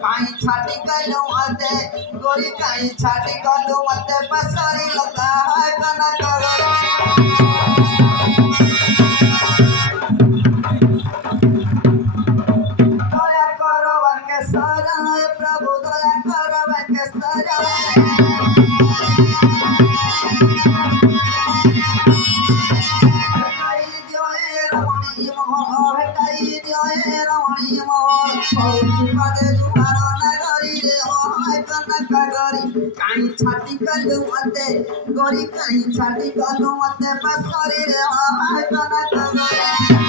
काही छाटी कलो मते गोरी काही छाटी कलो मते पसारी लगा है कना दया करो वके सारा प्रभु दया करो वके सारा छाटी कलू मते गोरी कहीं छाटी कलू मते पसरी रे हाय कना कगरी